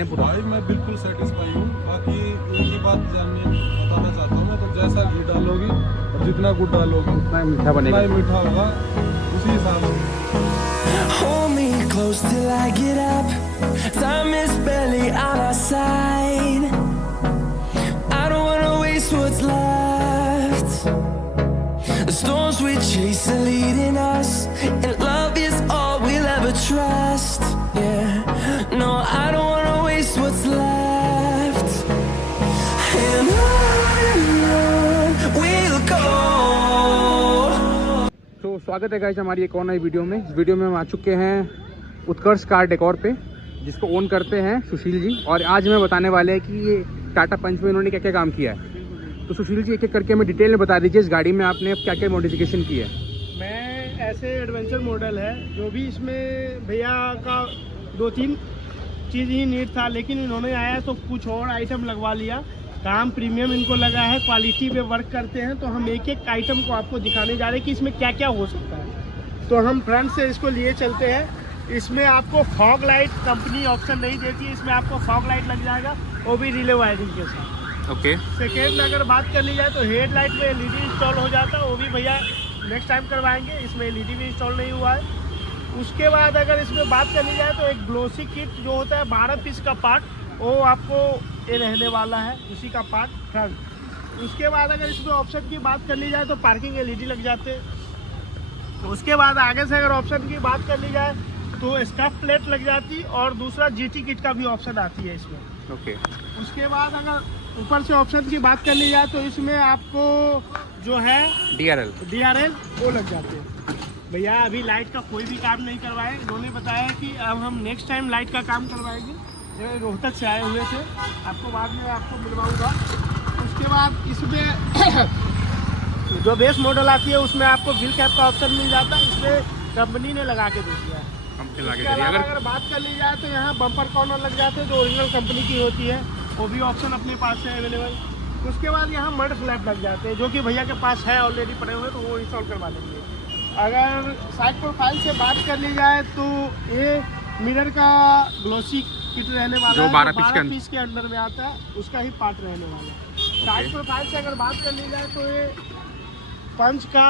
बताएं पूरा। भाई मैं बिल्कुल सेटिस्फाई हूँ। बाकी एक ही बात बताना चाहता हूँ मैं, तो जैसा घी डालोगी और जितना गुड़ डालोगी उतना ही मीठा उतना बनेगा। ही मीठा होगा, उसी हिसाब से। Hold me close till I get up. Time is barely on our side. I don't wanna waste what's left. The storms we chase are leading us, and love is all we'll ever trust. Yeah, no, I don't wanna waste what's left. And on we'll go. तो स्वागत है guys हमारी एक और नई video में। इस video में हम आ चुके हैं उत्कर्ष कार डेकोर पे, जिसको ओन करते हैं सुशील जी। और आज हमें बताने वाले हैं कि ये टाटा पंच में इन्होंने क्या क्या काम किया है। तो सुशील जी एक एक करके हमें डिटेल में बता दीजिए, इस गाड़ी में आपने क्या क्या मॉडिफिकेशन की है। मैं ऐसे एडवेंचर मॉडल है जो भी इसमें भैया का 2-3 चीज़ ही नीड था, लेकिन इन्होंने आया तो कुछ और आइटम लगवा लिया। काम प्रीमियम इनको लगा है, क्वालिटी पे वर्क करते हैं। तो हम एक एक आइटम को आपको दिखाने जा रहे हैं कि इसमें क्या क्या हो सकता है। तो हम फ्रंट से इसको लिए चलते हैं। इसमें आपको फॉग लाइट कंपनी ऑप्शन नहीं देती है, इसमें आपको फॉग लाइट लग जाएगा, वो भी रिले वायरिंग के साथ। ओके। सेकेंड अगर बात कर ली जाए तो हेड लाइट में एलईडी इंस्टॉल हो जाता है, वो भी भैया नेक्स्ट टाइम करवाएंगे। इसमें एलईडी भी इंस्टॉल नहीं हुआ है। उसके बाद अगर इसमें बात कर ली जाए तो एक ग्लोसी किट जो होता है 12 पीस का पार्ट, वो आपको ये रहने वाला है, उसी का पार्ट फ्रंट। उसके बाद अगर इसमें ऑप्शन की बात कर ली जाए तो पार्किंग एलईडी लग जाते हैं। उसके बाद आगे से अगर ऑप्शन की बात कर ली जाए तो स्कफ प्लेट लग जाती, और दूसरा जीटी किट का भी ऑप्शन आती है इसमें। ओके। उसके बाद अगर ऊपर से ऑप्शन की बात कर ली जाए तो इसमें आपको जो है DRL वो लग जाते हैं। भैया अभी लाइट का कोई भी काम नहीं करवाए, इन्होंने बताया कि अब हम नेक्स्ट टाइम लाइट का काम करवाएंगे। ये रोहतक से आए हुए थे, आपको बाद में आपको मिलवाऊंगा। उसके बाद इसमें जो बेस मॉडल आती है उसमें आपको व्हील कैप का ऑप्शन मिल जाता है, इसमें कंपनी ने लगा के दे दिया है। उसके अलावा अगर बात कर ली जाए तो यहाँ बम्पर कॉर्नर लग जाते हैं जो ओरिजिनल कंपनी की होती है, वो भी ऑप्शन अपने पास है अवेलेबल। उसके बाद यहाँ मड फ्लैप लग जाते हैं जो कि भैया के पास है ऑलरेडी पड़े हुए, तो वो इंस्टॉल करवा लेंगे। अगर साइड प्रोफाइल से बात कर ली जाए तो ये मिरर का ग्लोसी किट रहने वाला जो है, 12 पीस के अंदर में आता है, उसका ही पार्ट रहने वाला है। साइड प्रोफाइल से अगर बात कर ली जाए तो ये पंच का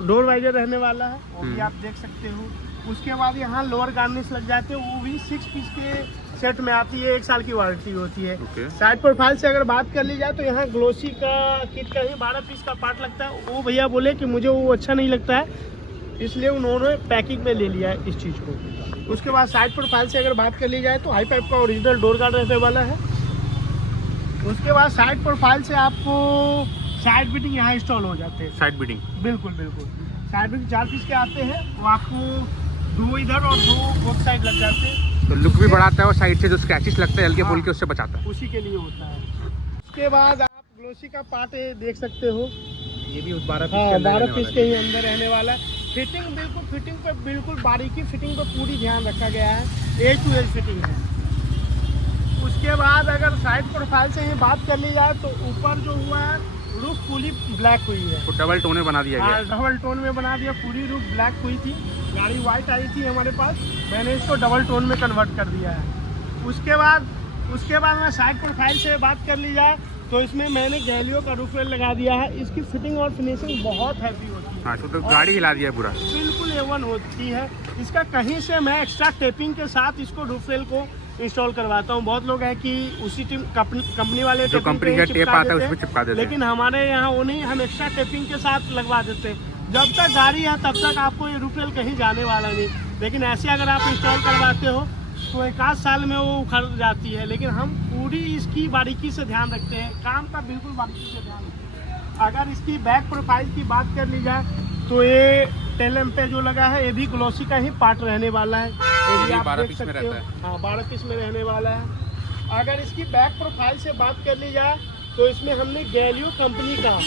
डोर वाइजर रहने वाला है, वो भी आप देख सकते हो। उसके बाद यहाँ लोअर गार्निश लग जाते हैं, वो भी 6 पीस के सेट में आती है, 1 साल की वारंटी होती है। साइड प्रोफाइल से अगर बात कर ली जाए तो यहाँ ग्लोसी का किट का ही 12 पीस का पार्ट लगता है। वो भैया बोले कि मुझे वो अच्छा नहीं लगता है, इसलिए उन्होंने पैकिंग में ले लिया है इस चीज़ को। उसके बाद साइड प्रोफाइल से अगर बात कर ली जाए तो हाई पाइप का ओरिजिनल डोर गार्ड रहने वाला है। उसके बाद साइड प्रोफाइल से आपको साइड बिटिंग यहाँ इंस्टॉल हो जाते हैं। साइड बिटिंग बिल्कुल साइड बिटिंग 4 पीस के आते हैं, वो आपको 2 इधर और 2 बोथ साइड लग जाते हैं। तो लुक भी बढ़ाता है और साइड से जो स्क्रैचेस लगते हैं हल्के फुल्के उससे बचाता है, उसी के लिए होता है। उसके बाद आप ग्लोसी का पार्ट देख सकते हो, ये भी उस 12 पीस के ही अंदर रहने वाला है। फिटिंग पे बिल्कुल बारीकी फिटिंग पे पूरी ध्यान रखा गया है, A to A फिटिंग है। उसके बाद अगर साइड प्रोफाइल से ही बात कर ली जाए तो ऊपर जो हुआ है रूफ पूरी ब्लैक हुई है, तो डबल टोन में बना दिया गया है। डबल टोन में बना दिया, पूरी रूफ ब्लैक हुई थी, गाड़ी वाइट आई थी हमारे पास, मैंने इसको डबल टोन में कन्वर्ट कर दिया है। उसके बाद में साइड प्रोफाइल से बात कर ली जाए तो इसमें मैंने गैलियो का रूफ रेल लगा दिया है। इसकी फिटिंग और फिनिशिंग बहुत हैवी होती है। हाँ, तो गाड़ी हिला दिया है पूरा, बिल्कुल A1 होती है। इसका कहीं से मैं एक्स्ट्रा टेपिंग के साथ इसको रूफ रेल को इंस्टॉल करवाता हूँ। बहुत लोग हैं कि उसी टीम कंपनी वाले जो कंपनी का टेप आता है उसमें चिपका देते हैं, लेकिन हमारे यहाँ वो नहीं, हम एक्स्ट्रा टेपिंग के साथ लगवा देते हैं। जब तक गाड़ी है तब तक आपको ये रूफ रेल कहीं जाने वाला नहीं, लेकिन ऐसे अगर आप इंस्टॉल करवाते हो तो 1 साल में वो उखड़ जाती है। लेकिन हम पूरी इसकी बारीकी से ध्यान रखते हैं, काम का बिल्कुल बारीकी से ध्यान रखते हैं। अगर इसकी बैक प्रोफाइल की बात कर ली जाए तो ये टेल लैंप पे जो लगा है ये भी ग्लोसी का ही पार्ट रहने वाला है, ये भी आप देख सकते हो। हाँ, 12 पीस में रहने वाला है। अगर इसकी बैक प्रोफाइल से बात कर ली जाए तो इसमें हमने गैलियो कंपनी का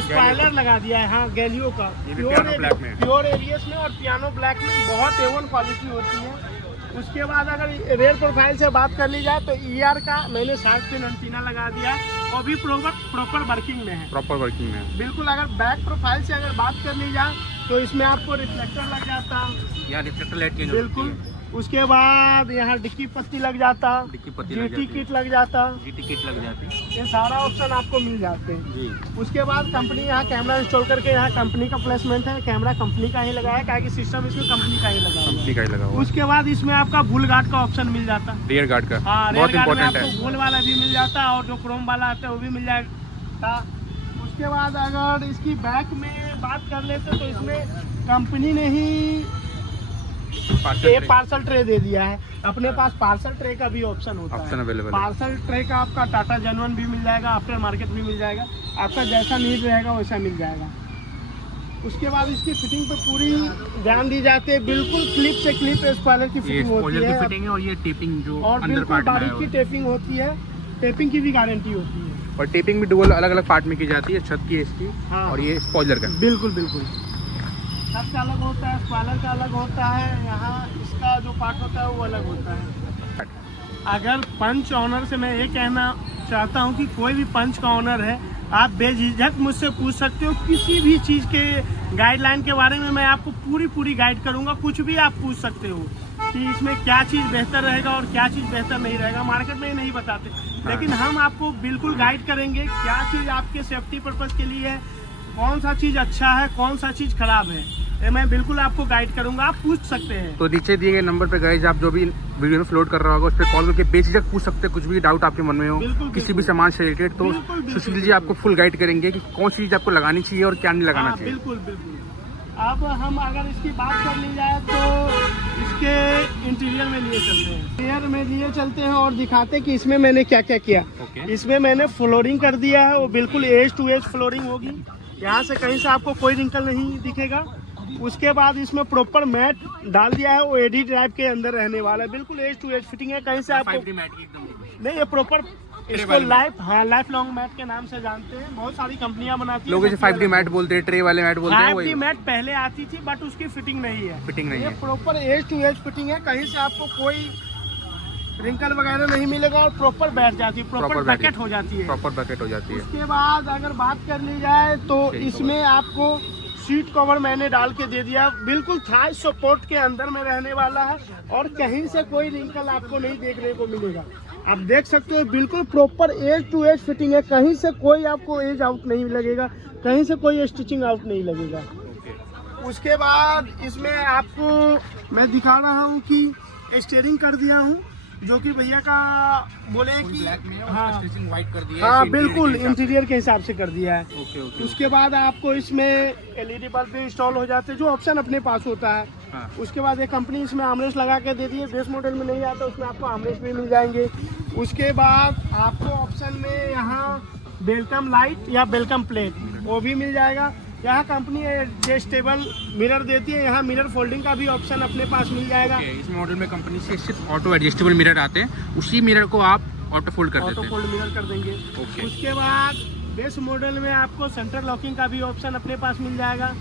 स्पॉइलर लगा दिया है। हाँ, गैलियो का प्योर एरियस में और पियानो ब्लैक में बहुत A1 क्वालिटी होती है। उसके बाद अगर रेयर प्रोफाइल से बात कर ली जाए तो ER का मैंने शार्क पिन एंटीना लगा दिया, और भी प्रॉपर वर्किंग में है। बिल्कुल। अगर बैक प्रोफाइल से अगर बात कर ली जाए तो इसमें आपको रिफ्लेक्टर लग जाता है, यहाँ रिफ्लेक्टर लाइट चेंज बिल्कुल। उसके बाद यहाँ डिक्की पत्ती लग जाता, डिक्की पत्ती लग जीटी जाती है, किट लग जाता, जीटी किट लग जाती है ये सारा ऑप्शन आपको मिल जाते हैं। जी। उसके बाद कंपनी यहाँ कैमरा इंस्टॉल करके, यहाँ कंपनी का प्लेसमेंट है, कैमरा कंपनी का ही लगाया है, क्या कि सिस्टम इसमें कंपनी का ही लगा हुआ कंपनी का ही लगा है। हुआ है। उसके बाद इसमें आपका बुल गार्ड का ऑप्शन मिल जाता, रियर गार्ड का हाँ बहुत रेयर गार्ड में इंपॉर्टेंट है। आपको गोल वाला भी मिल जाता और जो क्रोम वाला आता है वो भी मिल जाएगा। उसके बाद अगर इसकी बैक में बात कर लेते तो इसमें कंपनी ने ही पार्सल ट्रे दे दिया है। अपने पास पार्सल ट्रे का भी ऑप्शन होता ऑप्शन है। अवेलेबल है। पार्सल ट्रे का आपका टाटा जेन्युइन भी मिल जाएगा, आफ्टर मार्केट भी मिल जाएगा, आपका जैसा नीड रहेगा वैसा मिल जाएगा। उसके बाद इसकी फिटिंग पे पूरी ध्यान दी जाती है, बिल्कुल क्लिप से क्लिप स्पॉइलर की ये फिटिंग होती स्पॉइलर की है फिटिंग है और ये टेपिंग जो और अंदर बिल्कुल पार्ट में बारीक की है टेपिंग होती है, टेपिंग की भी गारंटी होती है। और टेपिंग भी डुअल अलग अलग पार्ट में की जाती है, छत की इसकी हाँ। और ये स्पॉइलर का। बिल्कुल बिल्कुल छत का अलग होता है, स्पॉइलर का अलग होता है, यहाँ इसका जो पार्ट होता है वो अलग होता है। अगर पंच ऑनर से मैं ये कहना चाहता हूँ कि कोई भी पंच का ऑनर है, आप बेझिझक मुझसे पूछ सकते हो किसी भी चीज़ के गाइडलाइन के बारे में, मैं आपको पूरी गाइड करूँगा। कुछ भी आप पूछ सकते हो कि इसमें क्या चीज़ बेहतर रहेगा और क्या चीज़ बेहतर नहीं रहेगा, मार्केट में ये नहीं बताते, लेकिन हम आपको बिल्कुल गाइड करेंगे क्या चीज़ आपके सेफ्टी पर्पज़ के लिए है, कौन सा चीज़ अच्छा है, कौन सा चीज़ खराब है, ये मैं बिल्कुल आपको गाइड करूंगा। आप पूछ सकते हैं। तो नीचे दिए गए नंबर पे गाइस आप जो भी वीडियो में फ्लोट कर रहा होगा उस पर कॉल करके बेझिझक पूछ सकते हैं, कुछ भी डाउट आपके मन में हो बिल्कुल, किसी भी सामान से रिलेटेड, तो बिल्कुल, सुशील जी आपको फुल गाइड करेंगे कि कौन सी चीज़ आपको लगानी चाहिए और क्या नहीं लगाना हाँ, चाहिए। बिल्कुल बिल्कुल। अब हम अगर इसकी बात कर ली जाए तो इसके इंटीरियर में लिए चलते हैं, इंटीरियर में लिए चलते हैं और दिखाते हैं कि इसमें मैंने क्या क्या किया। इसमें मैंने फ्लोरिंग कर दिया है, वो बिल्कुल एज टू एज फ्लोरिंग होगी, यहाँ से कहीं से आपको कोई रिंकल नहीं दिखेगा। उसके बाद इसमें प्रॉपर मैट डाल दिया है, वो एडी ड्राइव के अंदर रहने वाला है, बिल्कुल एज टू एज फिटिंग है, कहीं से आपको नहीं, ये प्रॉपर इसको लाइफ लॉन्ग मैट के नाम से जानते हैं, बहुत सारी कंपनियां बनाती हैं। लोग इसे 5D मैट बोलते हैं, ट्रे वाले मैट बोलते हैं, 5D मैट पहले आती थी बट उसकी फिटिंग नहीं है, फिटिंग नहीं ये है। Proper edge to edge fitting है, कहीं से आपको कोई रिंकल वगैरह नहीं मिलेगा और प्रॉपर बैठ जाती है, प्रॉपर पैकेट हो जाती है, प्रॉपर पैकेट हो जाती है। उसके बाद अगर बात कर ली जाए तो इसमें आपको सीट कवर मैंने डाल के दे दिया, बिल्कुल थाई सपोर्ट के अंदर में रहने वाला है और कहीं से कोई रिंकल आपको नहीं देखने को मिलेगा। आप देख सकते हो बिल्कुल proper edge to edge fitting है, कहीं से कोई आपको एज आउट नहीं लगेगा, कहीं से कोई स्टिचिंग आउट नहीं लगेगा। उसके बाद इसमें आपको मैं दिखा रहा हूँ कि स्टीयरिंग कर दिया हूँ, जो कि भैया का बोले कि हाँ व्हाइट कर दिया हाँ बिल्कुल इंटीरियर के हिसाब से कर दिया है। ओके। उसके बाद आपको इसमें एलईडी बल्ब भी इंस्टॉल हो जाते हैं, जो ऑप्शन अपने पास होता है। हाँ। उसके बाद एक कंपनी इसमें आर्मरेस्ट लगा के दे दी है, बेस मॉडल में नहीं आता, उसमें आपको आर्मरेस्ट भी मिल जाएंगे। उसके बाद आपको ऑप्शन में यहाँ वेलकम लाइट या वेलकम प्लेट वो भी मिल जाएगा। यहाँ कंपनी एडजस्टेबल मिरर देती है, यहाँ मिरर फोल्डिंग का भी ऑप्शन अपने पास मिल जाएगा। इस मॉडल में कंपनी से सिर्फ ऑटो एडजस्टेबल मिरर आते हैं, उसी मिरर को आप ऑटो फोल्ड कर देते ऑटो हैं। फोल्ड मिरर कर देंगे। ओके। उसके बाद बेस मॉडल में आपको सेंटर लॉकिंग का भी ऑप्शन अपने पास मिल जाएगा।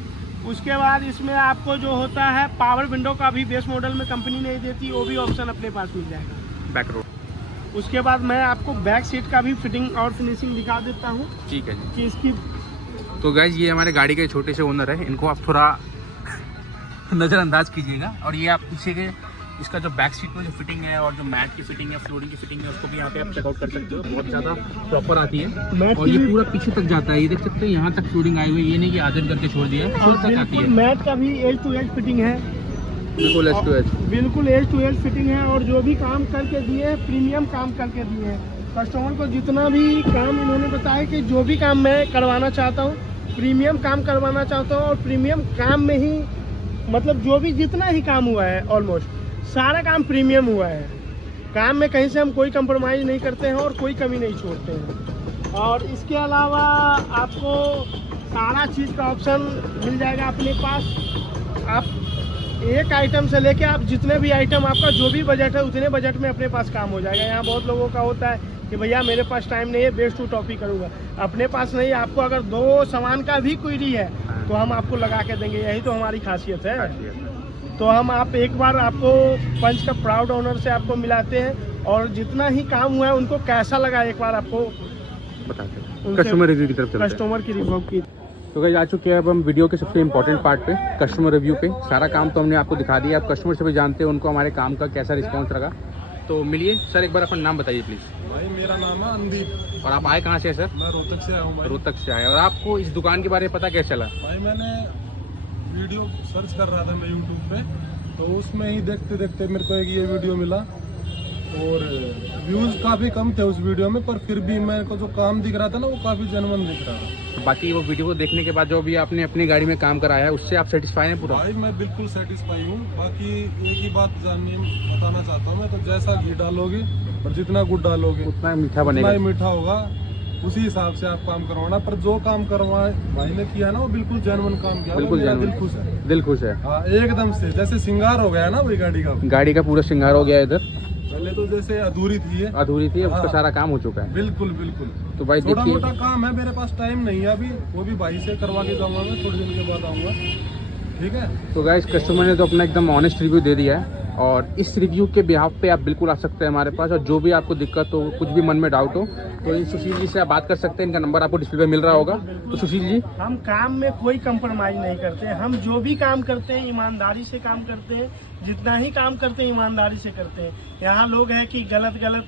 उसके बाद इसमें आपको जो होता है पावर विंडो का भी बेस मॉडल में कंपनी नहीं देती, वो भी ऑप्शन अपने पास मिल जाएगा। Back road. उसके बाद मैं आपको बैक सीट का भी फिटिंग और फिनिशिंग दिखा देता हूँ ठीक है जी। कि इसकी तो गाइज ये हमारे गाड़ी के छोटे से ओनर है, इनको आप थोड़ा नज़रअंदाज कीजिएगा। और ये आप पीछे के इसका जो बैक सीट में जो फिटिंग है और जो मैट की फिटिंग है, फ्लोरिंग की फिटिंग है, उसको भी यहाँ पे आप चेकआउट कर सकते हो, बहुत ज़्यादा प्रॉपर आती है। मैट और ये पूरा पीछे तक जाता है, ये देख सकते हैं यहाँ तक फ्लोरिंग आई हुई है, ये नहीं कि आधन करके छोड़ दिया है, और तक आती है। मैट का भी एज टू एज फिटिंग है, बिल्कुल एज टू एज। बिल्कुल एज टू एज फिटिंग है। और जो भी काम करके दिए हैं प्रीमियम काम करके दिए हैं कस्टमर को, जितना भी काम इन्होंने बताया कि जो भी काम मैं करवाना चाहता हूँ प्रीमियम काम करवाना चाहता हूँ, और प्रीमियम काम में ही मतलब जो भी जितना ही काम हुआ है ऑलमोस्ट सारा काम प्रीमियम हुआ है। काम में कहीं से हम कोई कंप्रोमाइज़ नहीं करते हैं और कोई कमी नहीं छोड़ते हैं। और इसके अलावा आपको सारा चीज़ का ऑप्शन मिल जाएगा अपने पास। आप एक आइटम से लेके आप जितने भी आइटम, आपका जो भी बजट है उतने बजट में अपने पास काम हो जाएगा। यहाँ बहुत लोगों का होता है कि भैया मेरे पास टाइम नहीं है, बेस्ट टू टॉप ही करूँगा, अपने पास नहीं। आपको अगर 2 सामान का भी क्वेरी है तो हम आपको लगा के देंगे, यही तो हमारी खासियत है। तो हम आप एक बार आपको पंच का प्राउड ऑनर से आपको मिलाते हैं और जितना ही काम हुआ है उनको कैसा लगा एक बार आपको बताते हैं। कस्टमर रिव्यू की तरफ चलते हैं। कस्टमर की रिव्यू की तो गाइस आ चुके हैं अब हम वीडियो के सबसे इम्पोर्टेंट पार्ट पे, कस्टमर रिव्यू पे। सारा काम तो हमने आपको दिखा दिया, आप कस्टमर से भी जानते हैं उनको हमारे काम का कैसा रिस्पांस लगा। तो मिलिए सर, एक बार अपना नाम बताइए प्लीज़। भाई मेरा नाम है अंदीप और आप आए कहाँ से हैं सर? मैं रोहतक से आया हूँ भाई। रोहतक से आए। और आपको इस दुकान के बारे में पता कैसे चला? भाई मैंने वीडियो सर्च कर रहा था मैं यूट्यूब पे, तो उसमें ही देखते देखते मेरे को एक ये वीडियो मिला और व्यूज़ काफ़ी कम थे उस वीडियो में, पर फिर भी मेरे को जो काम दिख रहा था ना वो काफ़ी जेन्युइन दिख रहा था। तो बाकी वो वीडियो को देखने के बाद जो भी आपने अपनी गाड़ी में काम कराया है उससे आप सेटिस्फाई हैं पूरा? भाई मैं बिल्कुल सेटिस्फाई हूँ। बाकी एक ही बात बताना चाहता हूँ मैं, तो जैसा घी डालोगे और जितना गुड़ डालोगे उतना मीठा उतना बनेगा। ही मीठा होगा, उसी हिसाब से आप काम करवाना। पर जो काम करवा भाई ने किया ना वो बिल्कुल जेन्युइन काम किया, बिल्कुल मेरा genuine। दिल खुश है। दिल खुश है। हाँ एकदम से जैसे श्रृंगार हो गया ना भाई गाड़ी का। गाड़ी का पूरा श्रृंगार हो गया है इधर, पहले तो जैसे अधूरी थी ये, अधूरी थी, अब उसका हाँ। सारा काम हो चुका है। बिल्कुल बिल्कुल। तो भाई छोटा देखिए, मोटा काम है, मेरे पास टाइम नहीं है अभी, वो भी भाई से करवा के जाऊंगा मैं, थोड़े दिन के बाद आऊंगा, ठीक है। तो गाइस कस्टमर ने तो अपना एकदम ऑनेस्ट रिव्यू दे दिया है, और इस रिव्यू के बिहाफ पे आप बिल्कुल आ सकते हैं हमारे पास। और जो भी आपको दिक्कत हो, कुछ भी मन में डाउट हो, तो इन सुशील जी से आप बात कर सकते हैं। इनका नंबर आपको डिस्प्ले पे मिल रहा होगा। तो सुशील जी, हम काम में कोई कंप्रोमाइज नहीं करते हैं। हम जो भी काम करते हैं ईमानदारी से काम करते हैं, जितना ही काम करते हैं ईमानदारी से करते हैं। यहाँ लोग हैं कि गलत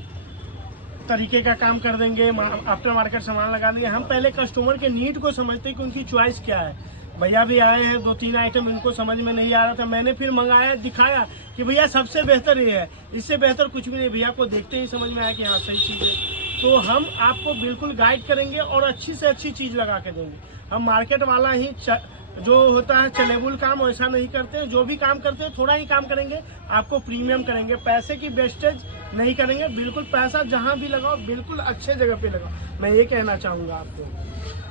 तरीके का काम कर देंगे, आफ्टर मार्केट सामान लगा देंगे। हम पहले कस्टमर के नीड को समझते हैं कि उनकी चॉइस क्या है। भैया भी आए हैं, 2-3 आइटम इनको समझ में नहीं आ रहा था, मैंने फिर मंगाया, दिखाया कि भैया सबसे बेहतर ये है, इससे बेहतर कुछ भी नहीं। भैया को देखते ही समझ में आया कि हाँ सही चीज़ है। तो हम आपको बिल्कुल गाइड करेंगे और अच्छी से अच्छी चीज़ लगा के देंगे। हम मार्केट वाला ही जो होता है चलेबुल काम वैसा नहीं करते हैं। जो भी काम करते हैं थोड़ा ही काम करेंगे, आपको प्रीमियम करेंगे, पैसे की वेस्टेज नहीं करेंगे। बिल्कुल पैसा जहाँ भी लगाओ बिल्कुल अच्छे जगह पे लगाओ, मैं ये कहना चाहूँगा आपको।